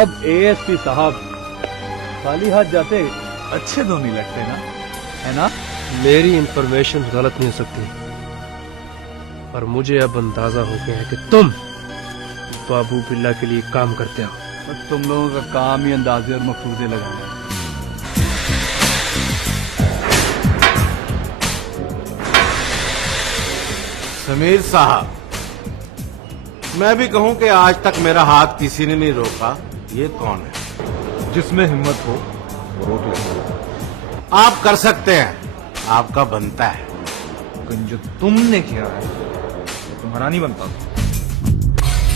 अब एएसपी साहब खाली हाथ जाते अच्छे तो नहीं लगते ना, है ना? मेरी इंफॉर्मेशन गलत नहीं हो सकती, पर मुझे अब अंदाजा हो गया है कि तुम बाबू बिल्ला के लिए काम करते हो। बस तुम लोगों का काम ही अंदाजे और मफरूजे लगाना है। समीर साहब, मैं भी कहूं कि आज तक मेरा हाथ किसी ने नहीं रोका। ये कौन है? जिसमें हिम्मत हो वो रोक ले। आप कर सकते हैं, आपका बनता है। लेकिन जो तुमने किया है वो तुम्हारा नहीं बनता।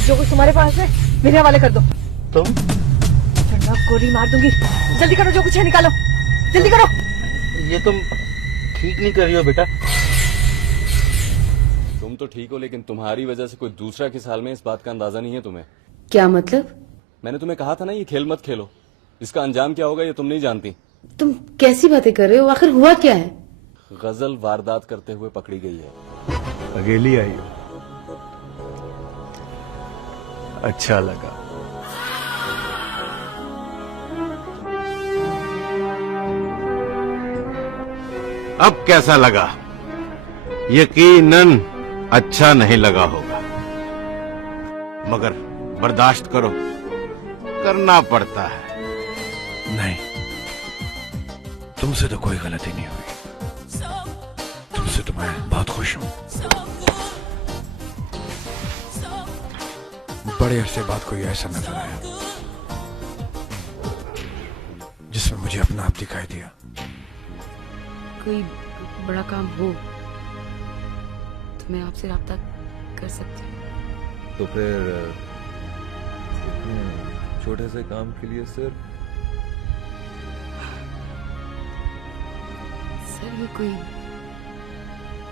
जो कुछ तुम्हारे पास है मेरे हवाले कर दो। तुम? वरना गोली मार दूंगी। जल्दी करो, जो कुछ है निकालो, जल्दी करो। ये तुम ठीक नहीं कर रही हो बेटा। तुम तो ठीक हो, लेकिन तुम्हारी वजह से कोई दूसरा किस हाल में इस बात का अंदाजा नहीं है तुम्हें। क्या मतलब? मैंने तुम्हें कहा था ना, ये खेल मत खेलो। इसका अंजाम क्या होगा ये तुम नहीं जानती। तुम कैसी बातें कर रहे हो? आखिर हुआ क्या है? गजल वारदात करते हुए पकड़ी गई है। अकेली आई हो? अच्छा लगा। अब कैसा लगा? यकीनन अच्छा नहीं लगा होगा, मगर बर्दाश्त करो, करना पड़ता है। नहीं, तुमसे तो कोई गलती नहीं हुई। तुमसे तो मैं बहुत खुश हूं। बड़े अरसे बाद कोई ऐसा नजर आया जिसमें मुझे अपना आप दिखाई दिया। कोई बड़ा काम हो तो मैं आपसे राब्ता कर सकती हूँ। तो फिर इतने छोटे से काम के लिए सर ये कोई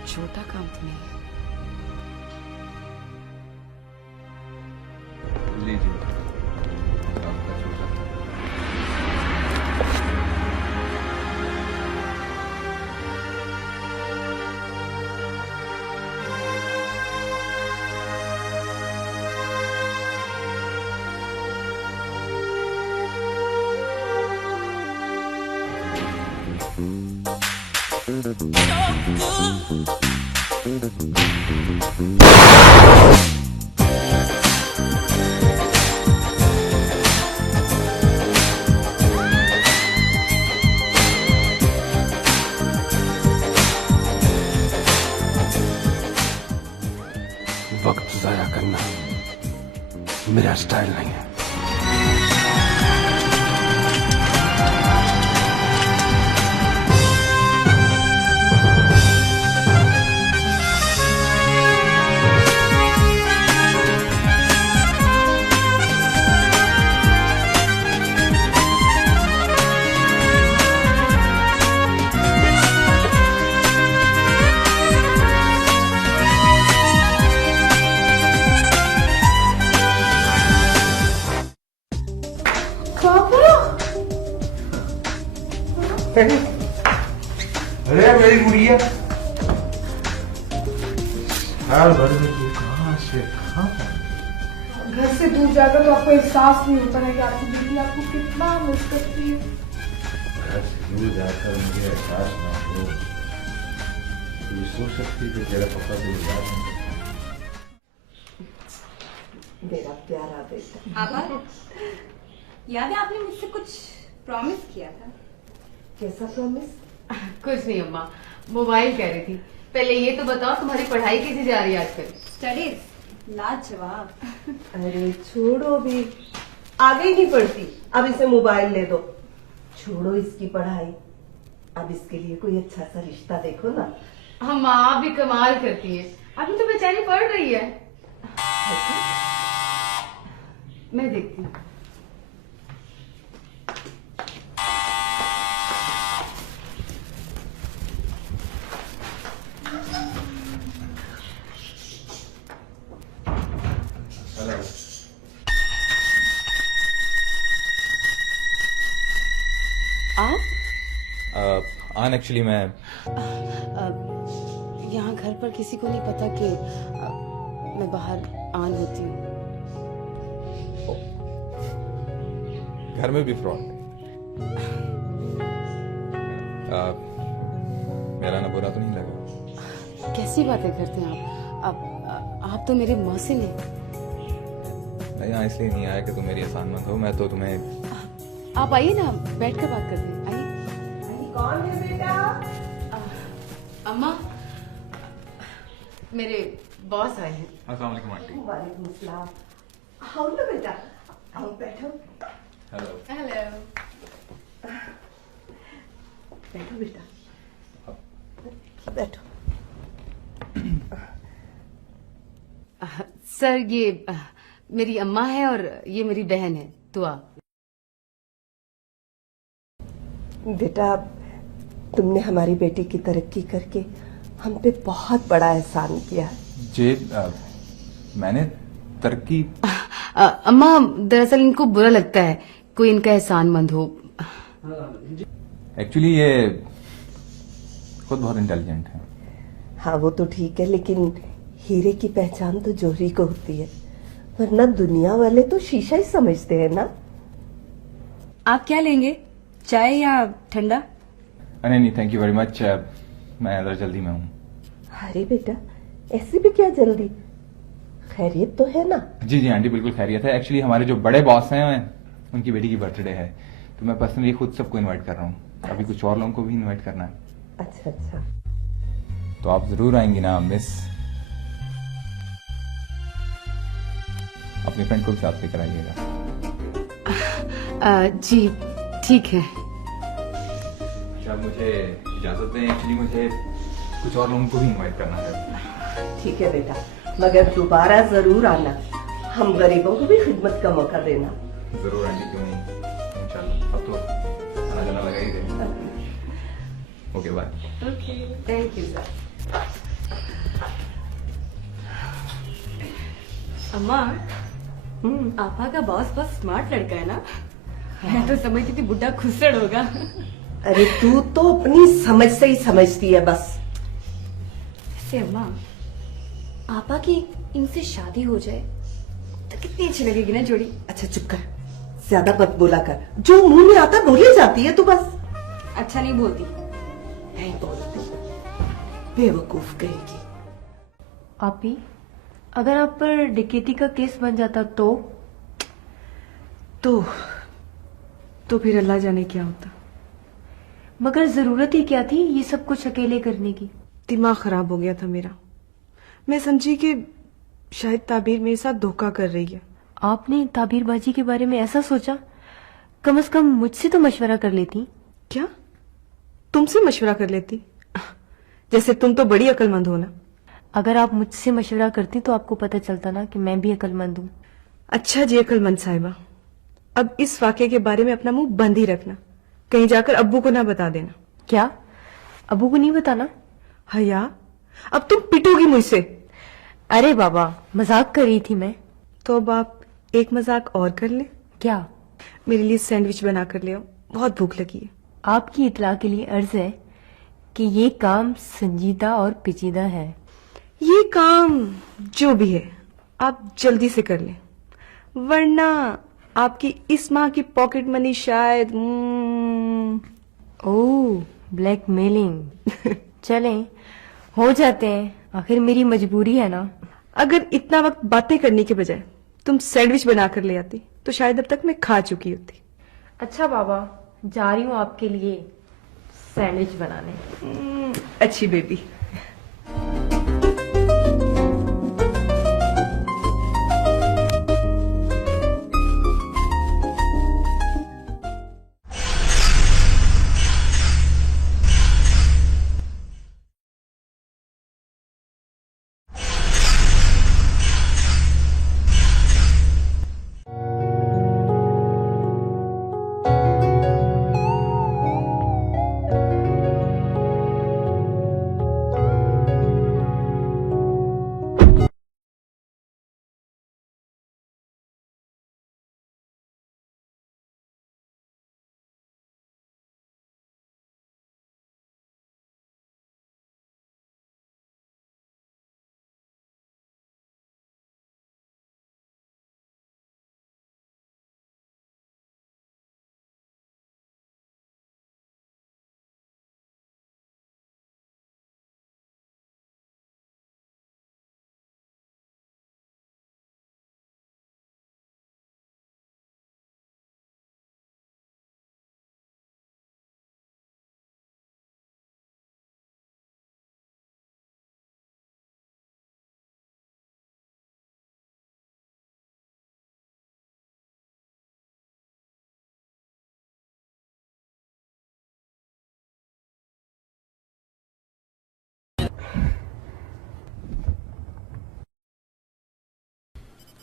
छोटा काम तो नहीं है। लीजिए आपका छोटा सा। वक्त जाया करना मेरा स्टाइल नहीं है। अरे मेरी गुड़िया, साल भर में तू कहाँ से कहाँ पहुंची? घर से दूर जाकर तो आपको एहसास नहीं होता है कि आपकी बीवी आपको कितना मिस करती है। घर से दूर जाकर मुझे एहसास ना हो तो ये सोच सकती कि तेरा पप्पा तो याद नहीं। मेरा प्यारा बेटा। आपा, याद है आपने मुझसे कुछ प्रॉमिस किया था? कैसा प्रॉमिस? कुछ नहीं अम्मा, मोबाइल कह रही थी। पहले ये तो बताओ तुम्हारी पढ़ाई कैसी जा रही है आजकल? स्टडीज लाजवाब। अरे छोड़ो भी, आगे ही नहीं पढ़ती, अब इसे मोबाइल ले दो। छोड़ो इसकी पढ़ाई, अब इसके लिए कोई अच्छा सा रिश्ता देखो ना। अम्मा आप भी कमाल करती है, अभी तो बेचारी पढ़ रही है। मैं देखती हूँ। आन एक्चुअली मैं यहाँ घर पर किसी को नहीं पता कि मैं बाहर आन होती हूँ। घर में भी फ्रॉड। मेरा ना बुरा तो नहीं लगा? कैसी बातें करते हैं आप तो मेरे मौसिन हैं। मैं यहाँ इसलिए नहीं आया कि तुम मेरी असानमंद हो, मैं तो तुम्हें। आप आइए ना, बैठ कर बात करते हैं, आइए। कौन है बेटा? अम्मा, मेरे बॉस आए हैं। अस्सलाम वालेकुम आंटी। वालेकुम सलाम। आओ ना बेटा, आओ बैठो। हेलो। हेलो। बैठो बेटा, बैठो। सर, ये मेरी अम्मा है और ये मेरी बहन है तुआ। बेटा, तुमने हमारी बेटी की तरक्की करके हम पे बहुत बड़ा एहसान किया है। जी, मैंने तरक्की। अम्मा, दरअसल इनको बुरा लगता है कोई इनका एहसानमंद हो। एक्चुअली ये खुद बहुत इंटेलिजेंट है। हाँ, वो तो ठीक है, लेकिन हीरे की पहचान तो जोहरी को होती है, वरना दुनिया वाले तो शीशा ही समझते हैं ना। आप क्या लेंगे, चाय या ठंडा? नहीं नहीं, थैंक यू वेरी मच। मैं जरा जल्दी में हूँ। अरे बेटा, ऐसे भी क्या जल्दी? खैरियत तो है ना? जी जी आंटी, बिल्कुल खैरियत है। एक्चुअली हमारे जो बड़े बॉस हैं उनकी बेटी की बर्थडे है, तो मैं पर्सनली खुद सबको इनवाइट कर रहा हूँ। अभी कुछ और लोगों को भी इनवाइट करना है। अच्छा अच्छा। तो आप जरूर आएंगी ना मिस? अपनी फ्रेंड को भी साथ लेकर आइएगा। जी ठीक है। अच्छा, मुझे इजाजत दें, एक्चुअली मुझे कुछ और लोगों को भी इनवाइट करना है। ठीक है बेटा, मगर दोबारा जरूर आना। हम गरीबों को भी खिदमत का मौका देना। जरूर आंटी, क्यों नहीं, इंशाल्लाह। अब तो आना जाना लगा ही रहेगा। Okay bye. Okay, thank you sir. अम्मा, आपा का बॉस बहुत स्मार्ट लड़का है ना? मैं तो समझती थी बुढ़ा खुसड़ होगा। अरे तू तो अपनी समझ से ही समझती है बस। ऐसे अम्मा, आपा की इनसे शादी हो जाए तो कितनी अच्छी लगेगी ना जोड़ी। अच्छा चुप कर, ज्यादा मत बोला कर। जो मुंह में आता बोली जाती है तू बस। अच्छा नहीं बोलती। नहीं बोलती, बेवकूफ कहेगी। आपी, अगर आप पर डकैती का केस बन जाता तो फिर अल्लाह जाने क्या होता। मगर जरूरत ही क्या थी ये सब कुछ अकेले करने की? दिमाग खराब हो गया था मेरा। मैं समझी कि शायद ताबीर मेरे साथ धोखा कर रही है। आपने ताबीरबाजी के बारे में ऐसा सोचा? कम से कम मुझसे तो मशवरा कर लेती। क्या? तुमसे मशवरा कर लेती? जैसे तुम तो बड़ी अक्लमंद हो ना। अगर आप मुझसे मशवरा करती तो आपको पता चलता ना कि मैं भी अक्लमंद हूँ। अच्छा जी अक्लमंद साहिबा, अब इस वाक़े के बारे में अपना मुंह बंद ही रखना, कहीं जाकर अब्बू को ना बता देना। क्या? अब्बू को नहीं बताना? हया, अब तुम पिटोगी मुझसे। अरे बाबा, मजाक कर रही थी मैं। तो अब आप एक मजाक और कर ले। क्या? मेरे लिए सैंडविच बना कर ले आओ, बहुत भूख लगी है। आपकी इतला के लिए अर्ज है कि ये काम संजीदा और पेचीदा है। ये काम जो भी है आप जल्दी से कर लें, वरना आपकी इस माह की पॉकेट मनी शायद ओह, ब्लैकमेलिंग। चलें, हो जाते हैं, आखिर मेरी मजबूरी है ना। अगर इतना वक्त बातें करने के बजाय तुम सैंडविच बना कर ले आती तो शायद अब तक मैं खा चुकी होती। अच्छा बाबा, जा रही हूँ आपके लिए सैंडविच बनाने। अच्छी बेबी।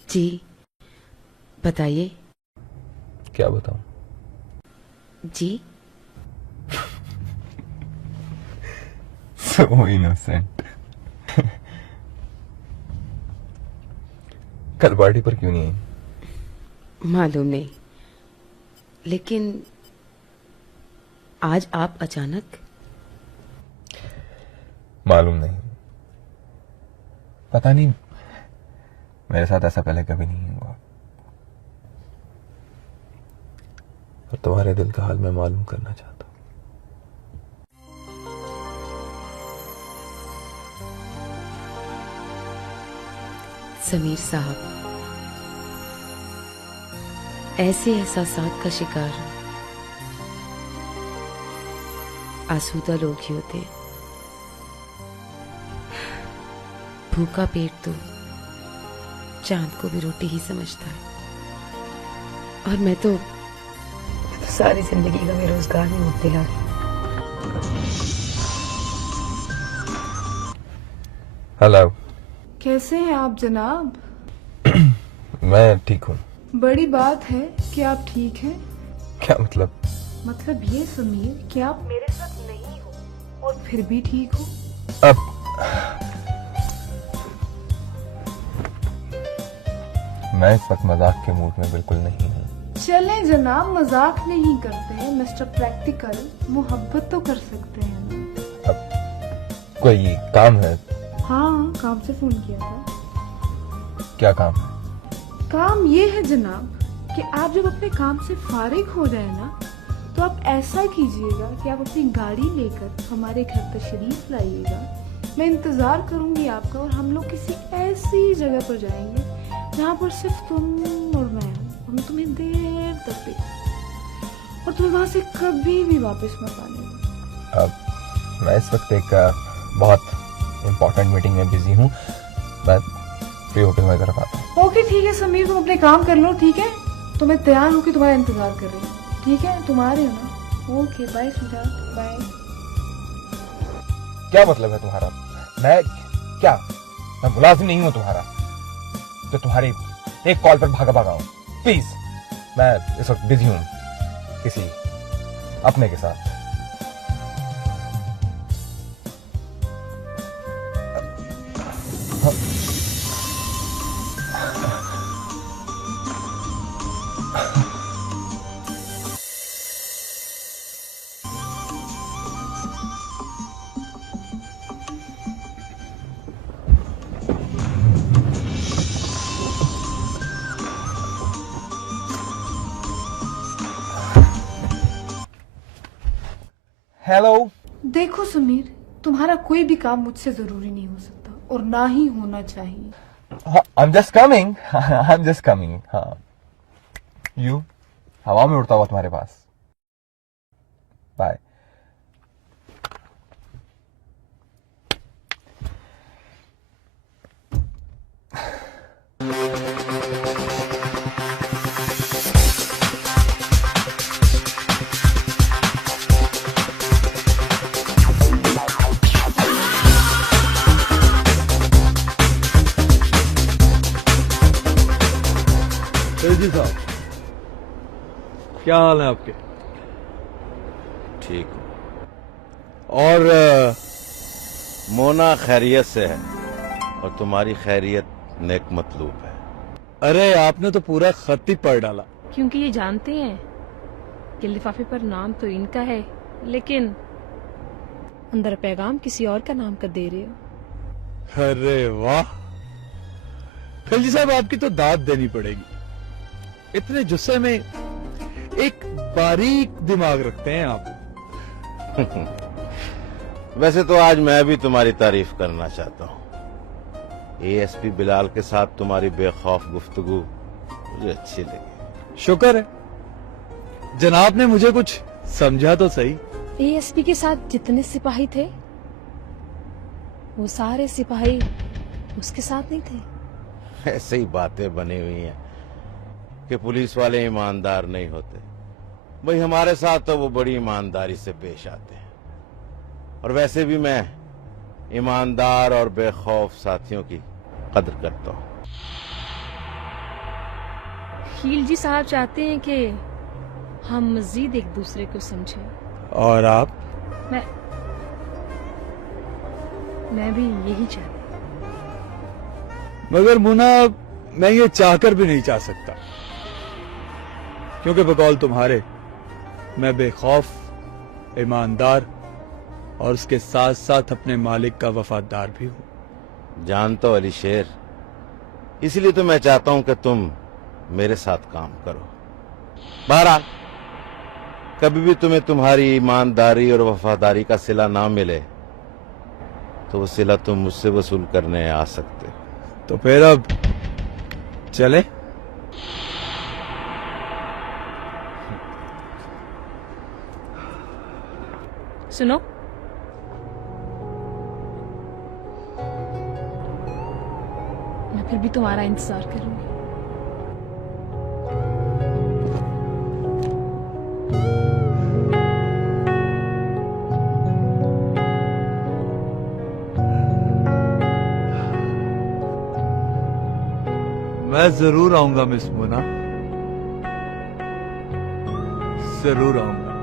जी बताइए। क्या बताऊं? जी सो इनोसेंट। कल पार्टी पर क्यों नहीं आई? मालूम नहीं, लेकिन आज आप अचानक। मालूम नहीं, पता नहीं, मेरे साथ ऐसा पहले कभी नहीं हुआ। और तुम्हारे दिल का हाल मैं मालूम करना चाहता हूं। समीर साहब, ऐसे एहसासात का शिकार आसूदा लोग ही होते हैं। भूखा पेट तो चांद को भी रोटी ही समझता है, और मैं तो सारी जिंदगी का बेरोजगार में मुब्तला हूं। हेलो। कैसे हैं आप जनाब? मैं ठीक हूँ। बड़ी बात है कि आप ठीक हैं। क्या मतलब? मतलब ये समीर कि आप मेरे साथ नहीं हो और फिर भी ठीक हो। अब मैं इस वक्त मजाक के मूड में बिल्कुल नहीं हूँ। चलें जनाब, मजाक नहीं करते मिस्टर प्रैक्टिकल, मोहब्बत तो कर सकते हैं ना। अब कोई काम है? हाँ, काम से फोन किया था। क्या काम है? काम ये है जनाब कि आप जब अपने काम से फारिग हो जाए ना, तो आप ऐसा कीजिएगा कि आप अपनी गाड़ी लेकर हमारे घर तशरीफ लाइएगा। मैं इंतजार करूंगी आपका, और हम लोग किसी ऐसी जगह पर जाएंगे जहाँ पर सिर्फ तुम और मैं, और मैं तुम्हें देर तक देखूं और तुम्हें वहां से कभी भी वापस मत आने। अब मैं इस वक्त एक बहुत इम्पोर्टेंट मीटिंग में बिजी हूँ। मैं फ्री होकर तुम्हारी तरफ आता हूँ। ओके ठीक है समीर, तुम अपने काम कर लो, ठीक है? तो मैं तैयार होकर तुम्हारा इंतजार कर रही हूँ, ठीक है? तुम आ रहे हो ना? Okay bye sweetheart, bye. क्या मतलब है तुम्हारा? मैं मुलाजिम नहीं हूँ तुम्हारा तो तुम्हारी एक कॉल पर भागा भागा हूँ। प्लीज, मैं इस वक्त बिजी हूँ किसी अपने के साथ। हेलो। देखो समीर, तुम्हारा कोई भी काम मुझसे जरूरी नहीं हो सकता, और ना ही होना चाहिए। I'm just coming. I'm just coming. हाँ, you हवा में उड़ता हुआ तुम्हारे पास। बाय। जी साहब, क्या हाल है आपके? ठीक हूँ। और मोना खैरियत से है, और तुम्हारी खैरियत नेक मतलूब है। अरे आपने तो पूरा खत ही पढ़ डाला। क्योंकि ये जानते हैं कि लिफाफे पर नाम तो इनका है, लेकिन अंदर पैगाम किसी और का नाम कर दे रहे हो। अरे वाह खिलजी साहब, आपकी तो दाद देनी पड़ेगी। इतने जुस्से में एक बारीक दिमाग रखते हैं आप। वैसे तो आज मैं भी तुम्हारी तारीफ करना चाहता हूँ। एएसपी बिलाल के साथ तुम्हारी बेखौफ गुफ्तगू मुझे अच्छी लगी। शुक्र है जनाब ने मुझे कुछ समझा तो सही। एएसपी के साथ जितने सिपाही थे, वो सारे सिपाही उसके साथ नहीं थे। ऐसे ही बातें बनी हुई हैं कि पुलिस वाले ईमानदार नहीं होते। भाई हमारे साथ तो वो बड़ी ईमानदारी से पेश आते हैं, और वैसे भी मैं ईमानदार और बेखौफ साथियों की कदर करता हूँ। खीलजी साहब चाहते हैं कि हम मजीद एक दूसरे को समझें। और आप? मैं भी यही चाहती। मगर मुना, मैं ये चाहकर भी नहीं चाह सकता, क्योंकि बकौल तुम्हारे मैं बेखौफ, ईमानदार और उसके साथ साथ अपने मालिक का वफादार भी हूं। जानता हो अली शेर, इसलिए तो मैं चाहता हूं कि तुम मेरे साथ काम करो। बहरहाल कभी भी तुम्हें तुम्हारी ईमानदारी और वफादारी का सिला ना मिले तो वो सिला तुम मुझसे वसूल करने आ सकते हो। तो फिर अब चले? सुनो, मैं फिर भी तुम्हारा इंतजार करूंगी। मैं जरूर आऊंगा मिस मुना, जरूर आऊंगा।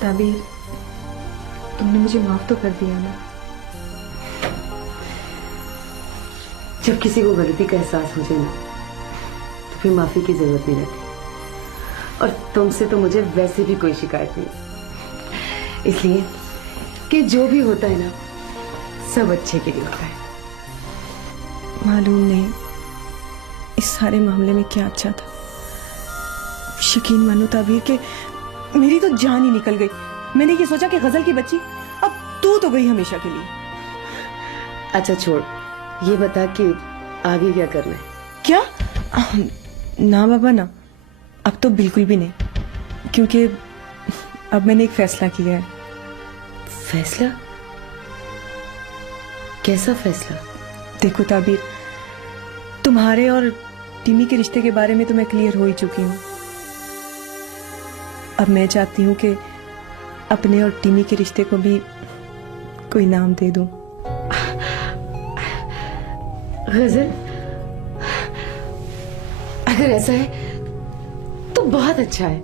ताबीर, तुमने मुझे माफ तो कर दिया ना? जब किसी को गलती का एहसास हो जाए ना, तो फिर माफी की जरूरत नहीं रहती। और तुमसे तो मुझे वैसे भी कोई शिकायत नहीं, इसलिए कि जो भी होता है ना, सब अच्छे के लिए होता है। मालूम नहीं इस सारे मामले में क्या अच्छा था। यकीन मानो ताबीर के मेरी तो जान ही निकल गई। मैंने ये सोचा कि गजल की बच्ची अब तू तो गई हमेशा के लिए। अच्छा छोड़, ये बता कि आगे क्या करना है? क्या? ना बाबा ना, अब तो बिल्कुल भी नहीं, क्योंकि अब मैंने एक फैसला किया है। फैसला? कैसा फैसला? देखो ताबीर, तुम्हारे और टिमी के रिश्ते के बारे में तो मैं क्लियर हो ही चुकी हूँ। अब मैं चाहती हूँ कि अपने और टिमी के रिश्ते को भी कोई नाम दे दूं। गजल, अगर ऐसा है तो बहुत अच्छा है।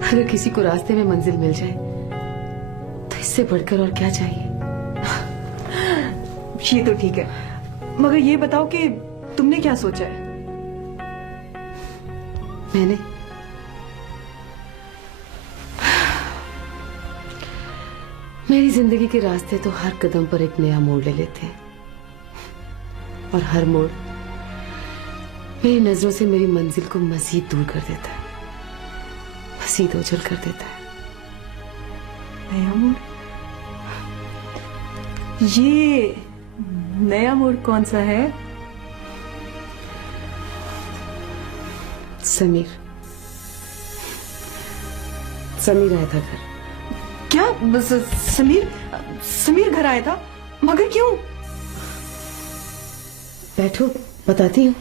अगर किसी को रास्ते में मंजिल मिल जाए तो इससे बढ़कर और क्या चाहिए? ये तो ठीक है, मगर ये बताओ कि तुमने क्या सोचा है? मैंने मेरी जिंदगी के रास्ते तो हर कदम पर एक नया मोड़ ले लेते हैं, और हर मोड़ मेरी नजरों से मेरी मंजिल को मजीद दूर कर देता है, मजीद ओझल कर देता है। नया मोड़? ये नया मोड़ कौन सा है? समीर आया था घर। क्या? बस समीर घर आया था? मगर क्यों? बैठो, बताती हूँ।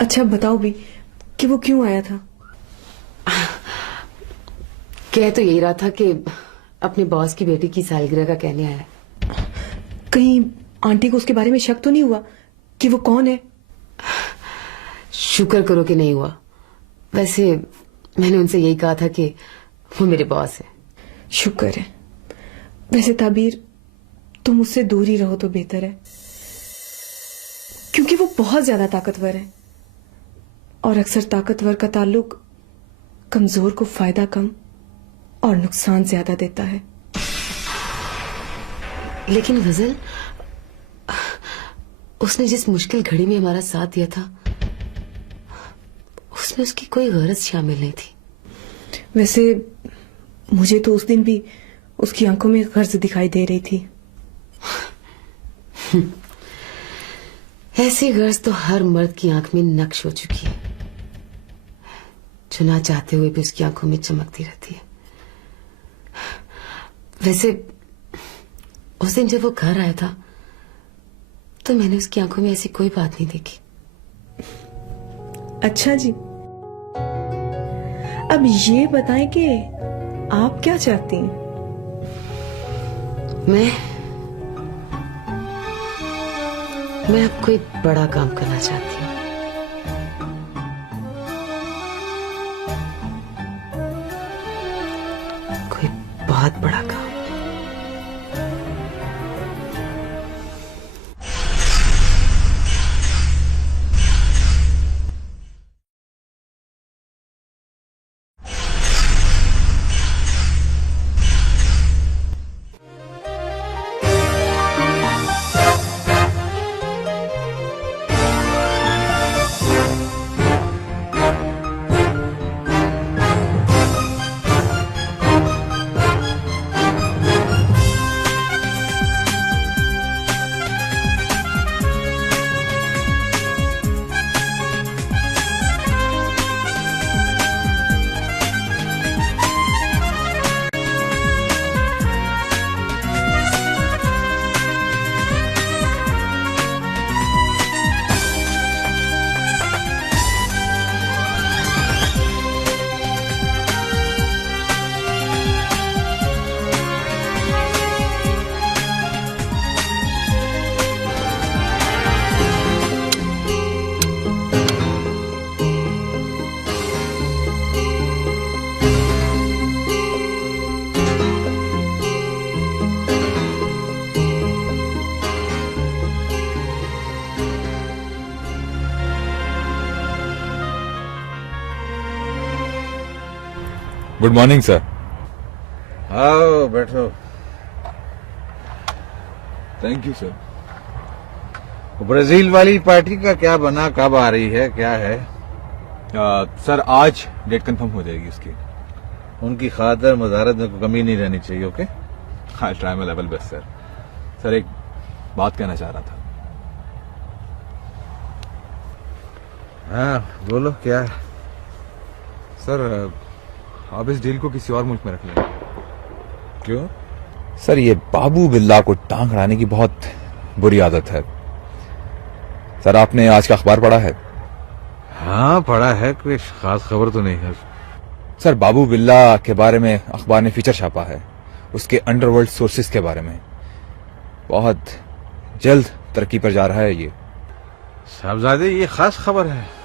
अच्छा बताओ भी कि वो क्यों आया था? कह तो यही रहा था कि अपने बॉस की बेटी की सालगिरह का कहने आया। कहीं आंटी को उसके बारे में शक तो नहीं हुआ कि वो कौन है? शुक्र करो कि नहीं हुआ। वैसे मैंने उनसे यही कहा था कि वो मेरे बॉस है। शुक्र है। वैसे ताबीर, तुम उससे दूर ही रहो तो बेहतर है, क्योंकि वो बहुत ज्यादा ताकतवर है, और अक्सर ताकतवर का ताल्लुक कमजोर को फायदा कम और नुकसान ज्यादा देता है। लेकिन गजल, उसने जिस मुश्किल घड़ी में हमारा साथ दिया था, उसमें उसकी कोई गरज शामिल नहीं थी। वैसे मुझे तो उस दिन भी उसकी आंखों में गर्ज दिखाई दे रही थी। ऐसी गर्ज तो हर मर्द की आंख में नक्श हो चुकी है, जो ना चाहते हुए भी उसकी आंखों में चमकती रहती है। वैसे उस दिन जब वो घर आया था तो मैंने उसकी आंखों में ऐसी कोई बात नहीं देखी। अच्छा जी। अब ये बताएं कि आप क्या चाहती हैं? मैं अब कोई बड़ा काम करना चाहती हूँ। कोई बहुत बड़ा काम। Good morning sir. आओ बैठो। Thank you sir. ब्राजील वाली पार्टी का क्या बना, कब आ रही है, क्या है? सर आज डेट कंफर्म हो जाएगी उसकी। उनकी खातर मज़ारत में कोई कमी नहीं रहनी चाहिए। ओके, हाँ try my level best sir. Sir एक बात कहना चाह रहा था। हाँ बोलो, क्या है? सर आप इस डील को किसी और मुल्क में रख लें। क्यों? सर ये बाबू बिल्ला को टांग अड़ाने की बहुत बुरी आदत है। सर आपने आज का अखबार पढ़ा है? हाँ पढ़ा है, कोई खास खबर तो नहीं है। सर बाबू बिल्ला के बारे में अखबार ने फीचर छापा है, उसके अंडरवर्ल्ड सोर्सेज के बारे में। बहुत जल्द तरक्की पर जा रहा है ये। साहबजादे ये खास खबर है।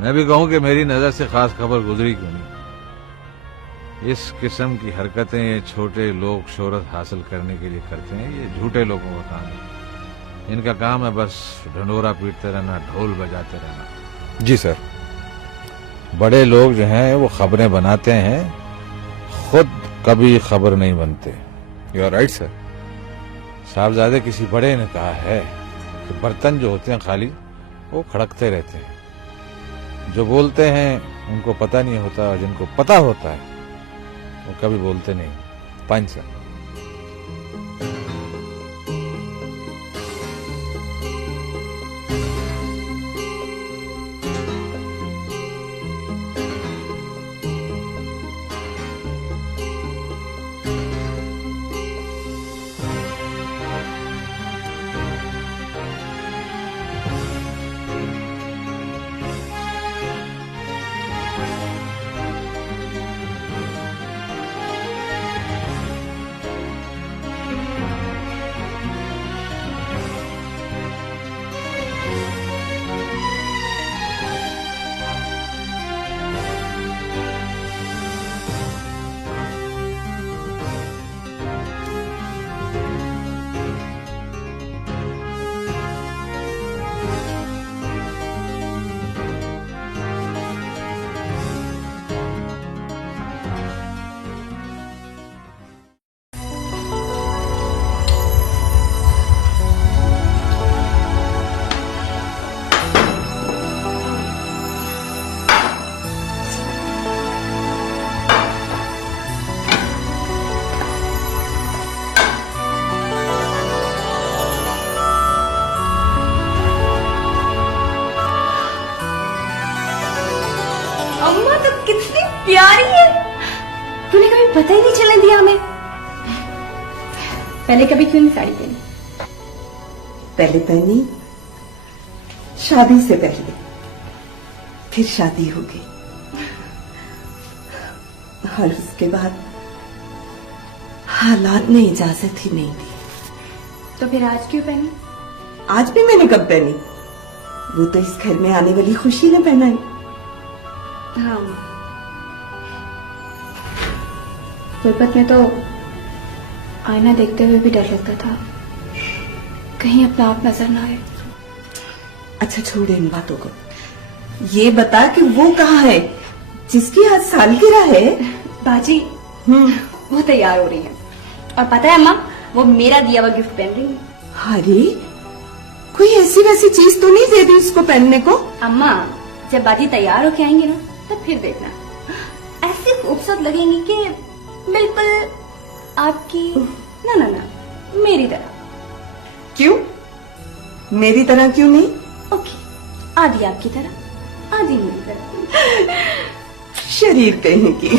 मैं भी कहूं कि मेरी नजर से खास खबर गुजरी क्यों नहीं। इस किस्म की हरकतें ये छोटे लोग शोहरत हासिल करने के लिए करते हैं। ये झूठे लोगों का काम है। इनका काम है बस ढंडोरा पीटते रहना, ढोल बजाते रहना। जी सर। बड़े लोग जो हैं वो खबरें बनाते हैं, खुद कभी खबर नहीं बनते। You are right sir. साहबजादे किसी बड़े ने कहा है कि बर्तन जो होते हैं खाली वो खड़कते रहते हैं। जो बोलते हैं उनको पता नहीं होता, और जिनको पता होता है वो कभी बोलते नहीं। Fine sir. कितनी प्यारी है, तूने कभी पता ही नहीं चलने दिया हमें। पहले कभी क्यों नहीं साड़ी पहनी? पहले पहनी शादी से पहले, फिर शादी हो गई। और उसके बाद हालात ने इजाजत ही नहीं दी। तो फिर आज क्यों पहनी? आज भी मैंने कब पहनी? वो तो इस घर में आने वाली खुशी ने पहनाई। हाँ, गुरबत में तो आईना देखते हुए भी डर लगता था, कहीं अपना आप नजर ना आए। अच्छा छोड़ इन बातों को, ये बता कि वो कहाँ है जिसकी आज सालगिरह है? बाजी वो तैयार हो रही है, और पता है अम्मा, वो मेरा दिया हुआ गिफ्ट पहन रही है। अरे कोई ऐसी वैसी चीज तो नहीं दे दी उसको पहनने को? अम्मा, जब बाजी तैयार होके आएंगी ना, तब फिर देखना, ऐसी खूबसूरत लगेंगी कि बिल्कुल आपकी ना ना ना मेरी तरह। क्यों मेरी तरह क्यों नहीं? ओके, आधी आपकी तरह, आधी मेरी तरह। शरीर कहीं की।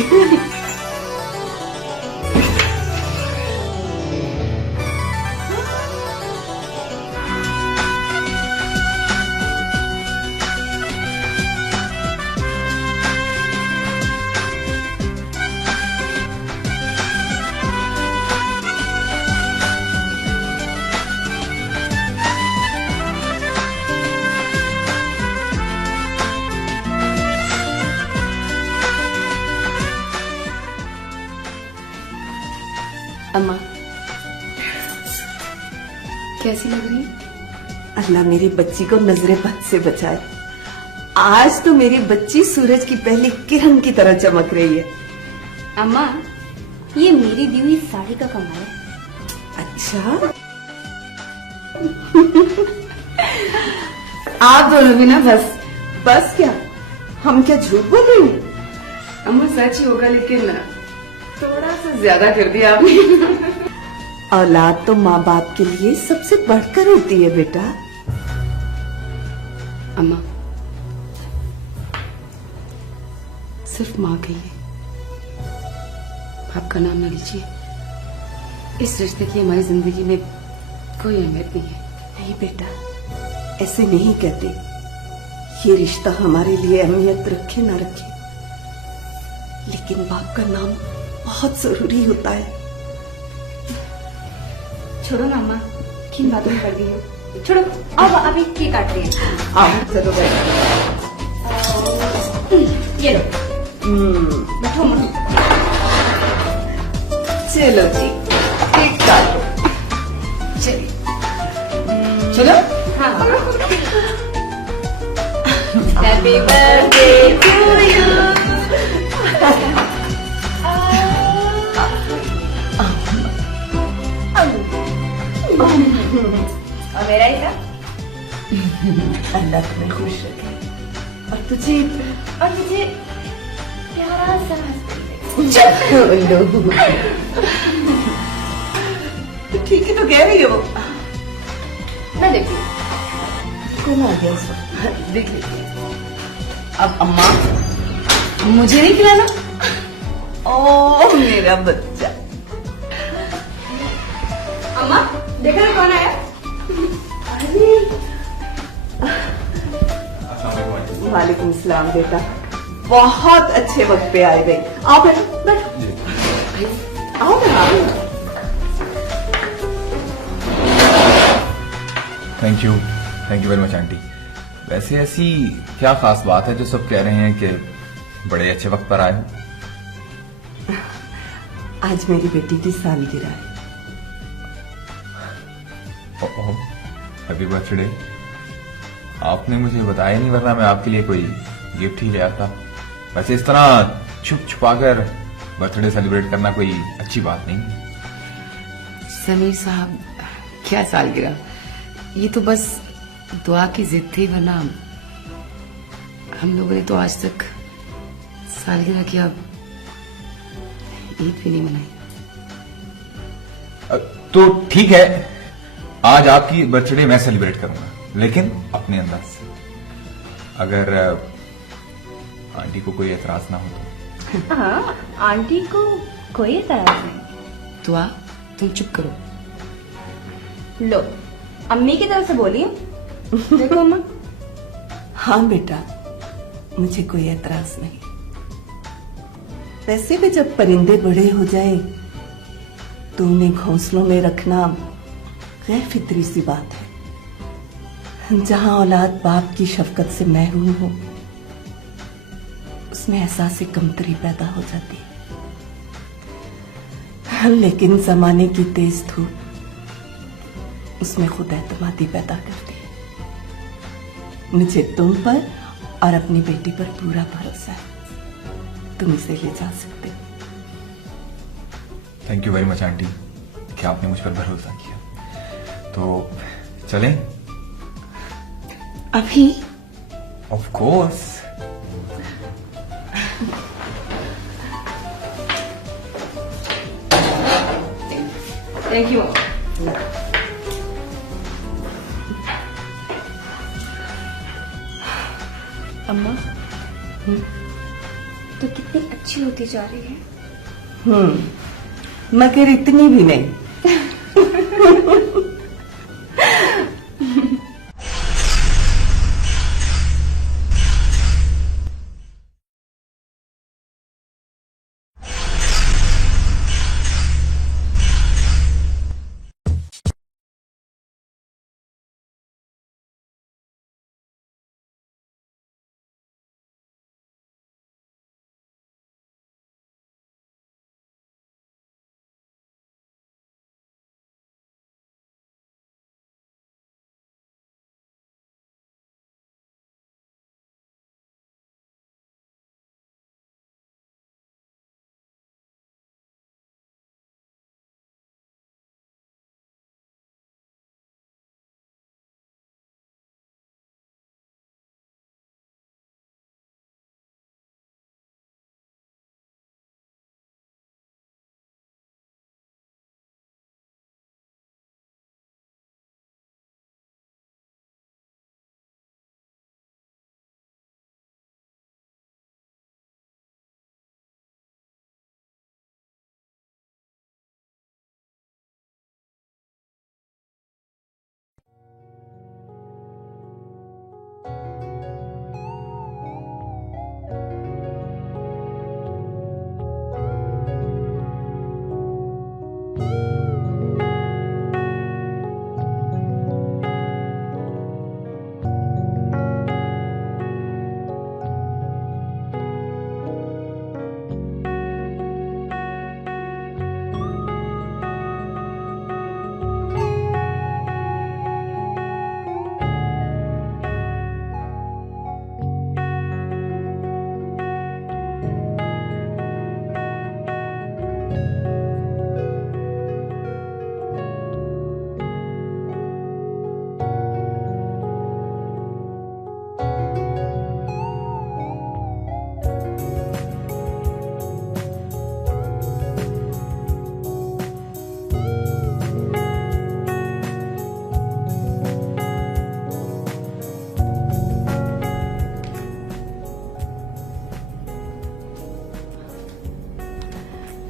अम्मा कैसी लग रही? अल्लाह मेरी बच्ची को नजरे बद से बचाए। आज तो मेरी बच्ची सूरज की पहली किरण की तरह चमक रही है। अम्मा, ये मेरी दी हुई साड़ी का कमाल है। अच्छा आप दोनों भी ना बस क्या, हम क्या झूठ बोल रहे हैं? अम्मा सच ही होगा, लेकिन थोड़ा सा ज्यादा कर दिया आपने। औलाद तो माँ बाप के लिए सबसे बढ़कर होती है बेटा। अम्मा सिर्फ माँ कहिए, आपका नाम न लीजिए। इस रिश्ते की हमारी जिंदगी में कोई अहमियत नहीं है। नहीं बेटा, ऐसे नहीं कहते। ये रिश्ता हमारे लिए अहमियत रखे ना रखे, लेकिन बाप का नाम बहुत जरूरी होता है। छोड़ो ना अम्मा, किन बातों में पड़ गई हो। छोड़ो, अब अभी केक काट रही है। आओ चलो बैठो। ये लो, बैठो अम्मा। चलो जी केक काटो। चलिए चलो। हाँ। Happy birthday to you. और मेरा ही था। अल्लाह तुम्हें खुश रखे और तुझे प्यारा सा तो ठीक है तो कह रही हो। मैं देखती हूँ कौन आ गया इस वक्त? देख लीजिए। अब अम्मा मुझे नहीं खिलाना? ओ मेरा बच्चा। अम्मा देखा ना कौन आया? वालेकुम सलाम बेटा, बहुत अच्छे वक्त पे आए गए। आओ बैठो बैठो, आओ ना आओ। Thank you very much aunty. वैसे ऐसी क्या खास बात है जो सब कह रहे हैं कि बड़े अच्छे वक्त पर आए हो? आज मेरी बेटी की सालगिरह है। ओह, हैप्पी बर्थडे। आपने मुझे बताया नहीं, वरना मैं आपके लिए कोई गिफ्ट ही ले आता। वैसे इस तरह छुप छुपा कर बर्थडे सेलिब्रेट करना कोई अच्छी बात नहीं। समीर साहब, क्या सालगिरह, ये तो बस दुआ की जिद थी, वरना हम लोगों ने तो आज तक सालगिरह की अब ईद भी नहीं मनाई। तो ठीक है, आज आपकी बर्थडे मैं सेलिब्रेट करूंगा, लेकिन अपने अंदाज से। अगर आंटी को कोई एतराज ना हो तो। हाँ, आंटी को कोई एतराज नहीं। दुआ तुम चुप करो। लो, अम्मी की तरफ से बोली। देखो अम्मा। हाँ बेटा, मुझे कोई एतराज नहीं। वैसे भी जब परिंदे बड़े हो जाए तो उन्हें घोंसलों में रखना गैर फितरी सी बात है। जहां औलाद बाप की शफकत से महरूम हो, उसमें एहसास कमतरी पैदा हो जाती है। लेकिन जमाने की तेज धूप उसमें खुद एतमादी पैदा करती है। मुझे तुम पर और अपनी बेटी पर पूरा भरोसा है। तुम इसे ले जा सकते हो। Thank you very much aunty कि आपने मुझ पर भरोसा किया। तो चलें? अभी? Of course. Thank you. अम्मा तो कितनी अच्छी होती जा रही है। मगर इतनी भी नहीं।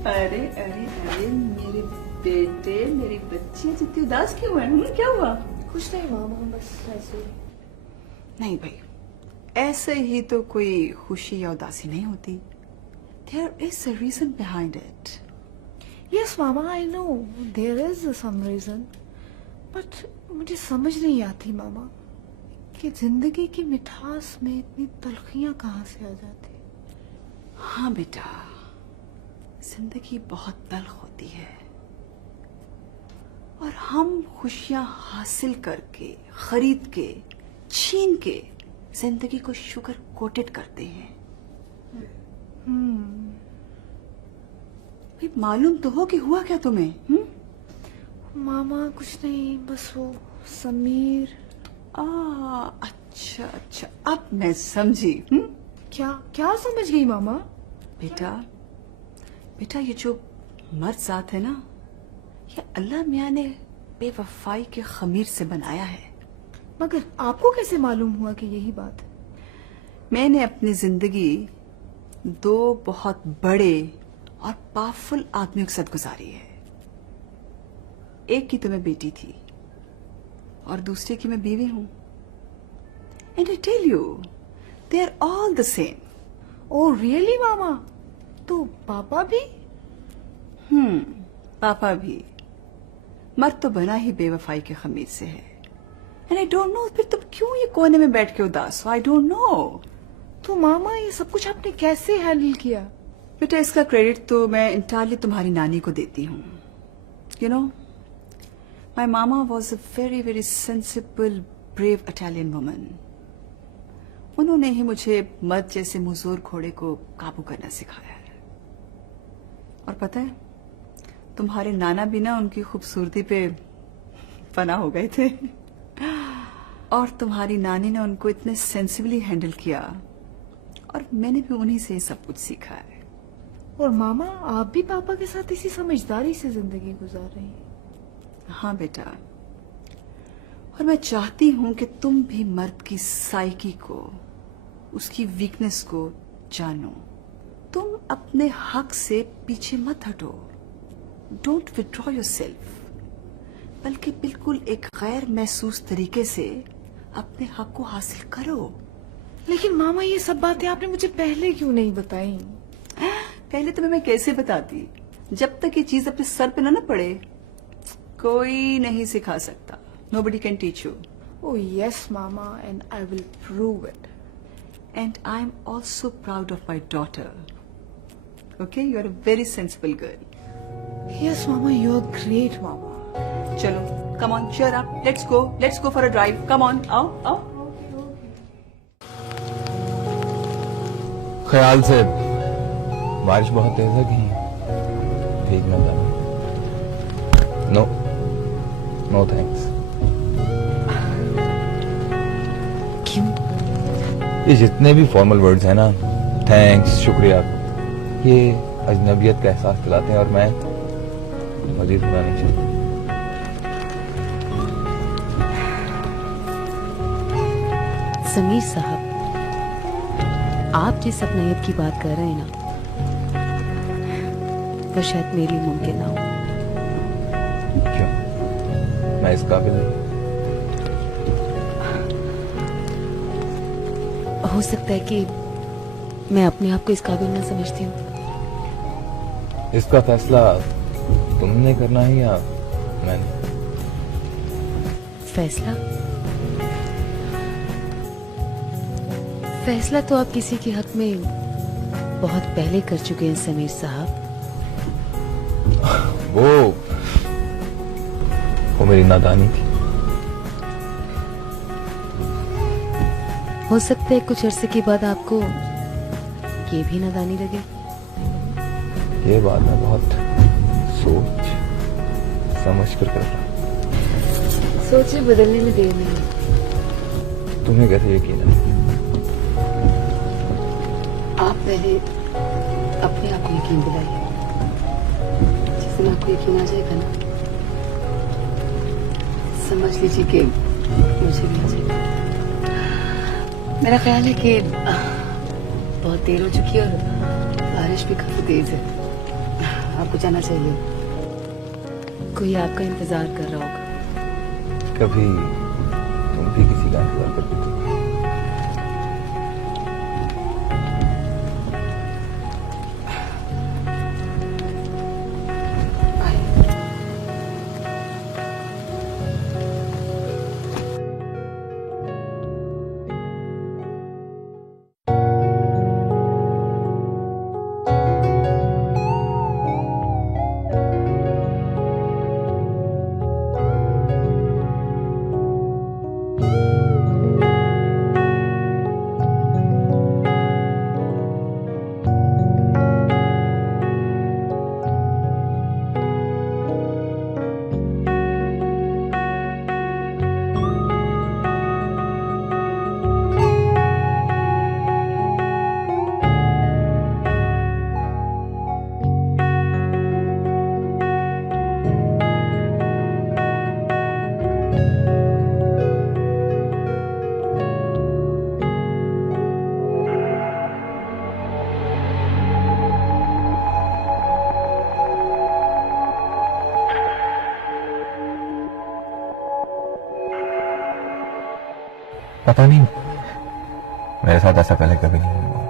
अरे अरे अरे मेरे बेटे, मेरी बच्ची जितनी उदास क्यों है? क्या हुआ? कुछ नहीं मामा, बस ऐसे। नहीं भाई, ऐसे ही तो कोई खुशी या उदासी नहीं होती। There is a reason behind it. Yes mama, I know there is some reason, but मुझे समझ नहीं आती मामा कि जिंदगी की मिठास में इतनी तलखियां कहाँ से आ जाती। हाँ बेटा, जिंदगी बहुत तल्ख होती है और हम खुशियां हासिल करके, खरीद के, छीन के जिंदगी को शुगर कोटेड करते हैं। भाई मालूम तो हो कि हुआ क्या तुम्हें? मामा कुछ नहीं, बस वो समीर। अच्छा अच्छा, अब मैं समझी। क्या क्या समझ गई मामा? बेटा बेटा, ये जो मर्द जात है ना, ये अल्लाह मियाँ ने बेवफाई के खमीर से बनाया है। मगर आपको कैसे मालूम हुआ कि यही बात है? मैंने अपनी जिंदगी दो बहुत बड़े और पावरफुल आदमियों के साथ गुजारी है। एक की तो मैं बेटी थी और दूसरे की मैं बीवी हूं। And I tell you, they are all the same. Oh really मामा? तो पापा भी? पापा भी। मर्द तो बना ही बेवफाई के खमीर से है। एंड आई डोंट नो फिर तुम क्यों ये कोने में बैठ के उदास हो। I don't know. तो मामा ये सब कुछ आपने कैसे हैंडल किया? बेटा इसका क्रेडिट तो मैं इंटायरली तुम्हारी नानी को देती हूँ। You know my mama was a very very sensible brave Italian woman. उन्होंने ही मुझे मर्द जैसे मुजोर घोड़े को काबू करना सिखाया है। और पता है तुम्हारे नाना भी ना उनकी खूबसूरती पे फना हो गए थे। और तुम्हारी नानी ने उनको इतने सेंसिबली हैंडल किया और मैंने भी उन्हीं से सब कुछ सीखा है। और मामा आप भी पापा के साथ इसी समझदारी से जिंदगी गुजार रही हैं। हाँ बेटा, और मैं चाहती हूं कि तुम भी मर्द की साइकी को, उसकी वीकनेस को जानो। तुम अपने हक से पीछे मत हटो। डोंट विथड्रॉ योरसेल्फ, बल्कि बिल्कुल एक गैर महसूस तरीके से अपने हक को हासिल करो। लेकिन मामा ये सब बातें आपने मुझे पहले क्यों नहीं बताई? पहले तुम्हें मैं कैसे बताती? जब तक ये चीज अपने सर पे ना पड़े कोई नहीं सिखा सकता। Nobody can teach you. Oh yes, Mama, and I will prove it. And I'm also proud of my daughter. Okay, you're a very sensible girl. Yes, Mama, you're great, Mama. चलो, come on, cheer up. Let's go for a drive. Come on, आओ. ख्याल से, बारिश बहुत तेज है कहीं भीग ना जाए। No thanks. क्यों? ये जितने भी फॉर्मल वर्ड्स हैं ना, थैंक्स, शुक्रिया, ये अजनबियत का एहसास दिलाते हैं और मैं मजीद होना नहीं चाहता। समीर साहब, आप जिस अपनायत की बात कर रहे हैं ना, वो शायद मेरे लिए मुमकिन ना हो। क्यों? मैं इस काबिल नहीं। हो सकता है कि मैं अपने आप को इस काबिल ना समझती हूँ। इसका फैसला तुमने करना है या मैंने? फैसला तो आप किसी के हक में बहुत पहले कर चुके हैं समीर साहब। वो मेरी नादानी थी। हो सकता है कुछ अरसे के बाद आपको ये भी नादानी लगे। ये बात मैं बहुत सोच समझ कर रहा हूँ। सोचे बदलने में देर नहीं। तुम्हें कैसे यकीन है? आप पहले अपने आप को यकीन दिलाइए। जिस दिन आपको यकीन आ जाएगा ना, समझ लीजिए कि मुझे भी आ जाएगा। मेरा ख्याल है कि बहुत देर हो चुकी है और बारिश भी काफी तेज है। आपको जाना चाहिए। कोई आपका इंतजार कर रहा होगा। कभी तुम भी किसी का इंतजार करती थी? पता नहीं, मेरे साथ ऐसा पहले कभी नहीं हुआ।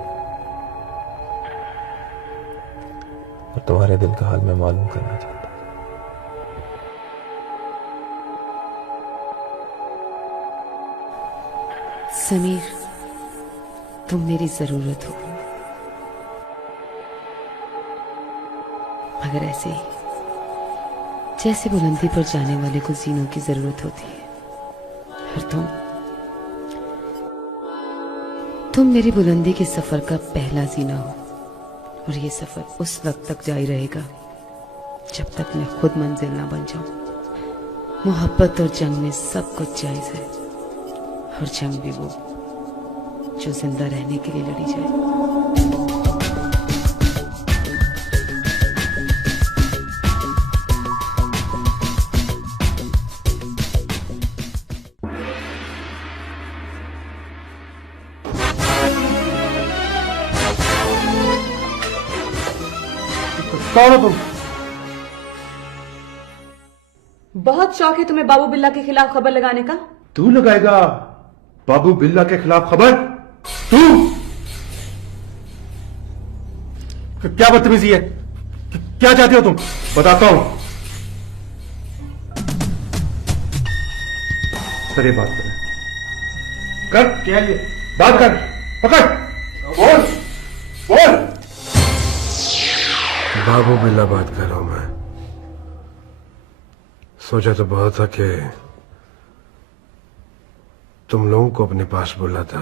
तुम्हारे दिल का हाल मैं मालूम करना चाहता हूँ। समीर, तुम मेरी जरूरत हो, मगर ऐसे ही जैसे बुलंदी पर जाने वाले को जीनों की जरूरत होती है। और तुम मेरी बुलंदी के सफर का पहला जीना हो, और ये सफर उस वक्त तक जारी रहेगा जब तक मैं खुद मंजिल ना बन जाऊं। मोहब्बत और जंग में सब कुछ जायज है, और जंग भी वो जो जिंदा रहने के लिए लड़ी जाए। कौन हो तुम? बहुत शौक है तुम्हें बाबू बिल्ला के खिलाफ खबर लगाने का। तू लगाएगा बाबू बिल्ला के खिलाफ खबर? तू? क्या बदतमीजी है? क्या चाहते हो तुम? बताता हूं। सर, बात कर। क्या ये? बात कर। पकड़। बोल बोल। बाबू बिल्ला बात कर रहा हूं मैं। सोचा तो बहुत था कि तुम लोगों को अपने पास बुला था,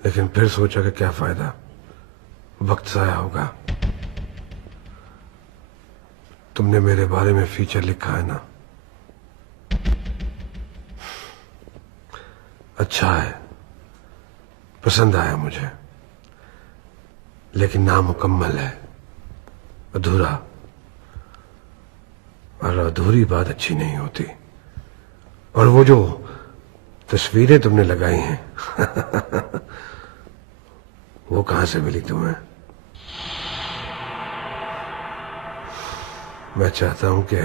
लेकिन फिर सोचा कि क्या फायदा, वक्त जाया होगा। तुमने मेरे बारे में फीचर लिखा है ना, अच्छा है, पसंद आया मुझे, लेकिन नामुकम्मल है, अधूरा, और अधूरी बात अच्छी नहीं होती। और वो जो तस्वीरें तुमने लगाई हैं वो कहां से मिली तुम्हें? मैं चाहता हूं कि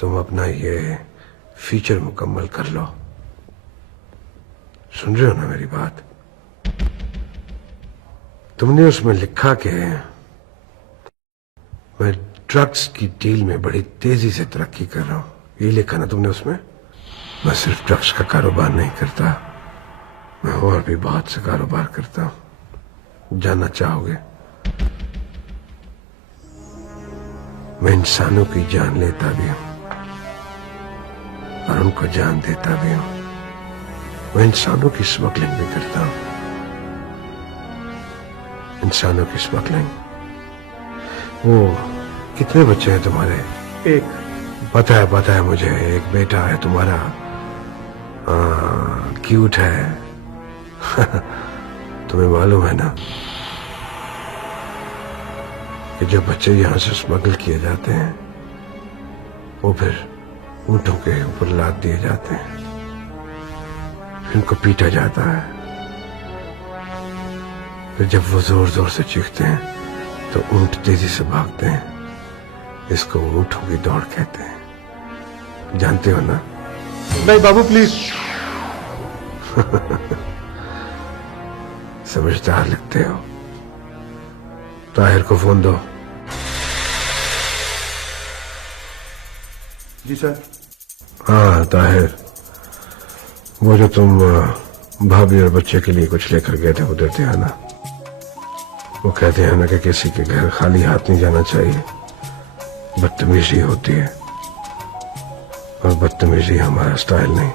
तुम अपना ये फीचर मुकम्मल कर लो। सुन रहे हो ना मेरी बात? तुमने उसमें लिखा कि मैं ड्रग्स की डील में बड़ी तेजी से तरक्की कर रहा हूं, ये लिखा ना तुमने उसमें? मैं सिर्फ ड्रग्स का कारोबार नहीं करता, मैं और भी बहुत से कारोबार करता हूं। जानना चाहोगे? मैं इंसानों की जान लेता भी हूं और उनको जान देता भी हूं। मैं इंसानों की स्मगलिंग भी करता हूं। इंसानों की स्मगलिंग। वो कितने बच्चे हैं तुम्हारे? एक। पता है मुझे, एक बेटा है तुम्हारा, क्यूट है तुम्हें मालूम है ना कि जो बच्चे यहां से स्मगल किए जाते हैं वो फिर ऊंटों के ऊपर लाद दिए जाते हैं, इनको पीटा जाता है, फिर जब वो जोर जोर से चीखते हैं तो ऊंट तेजी से भागते हैं। इसको ऊंटों की दौड़ कहते हैं, जानते हो ना? नहीं बाबू प्लीज। समझदार लगते हो। ताहिर को फोन दो। जी सर। हाँ ताहिर, वो जो तुम भाभी और बच्चे के लिए कुछ लेकर गए थे उधर थे ना, वो कहते हैं ना कि किसी के घर खाली हाथ नहीं जाना चाहिए, बदतमीजी होती है, और बदतमीजी हमारा स्टाइल नहीं।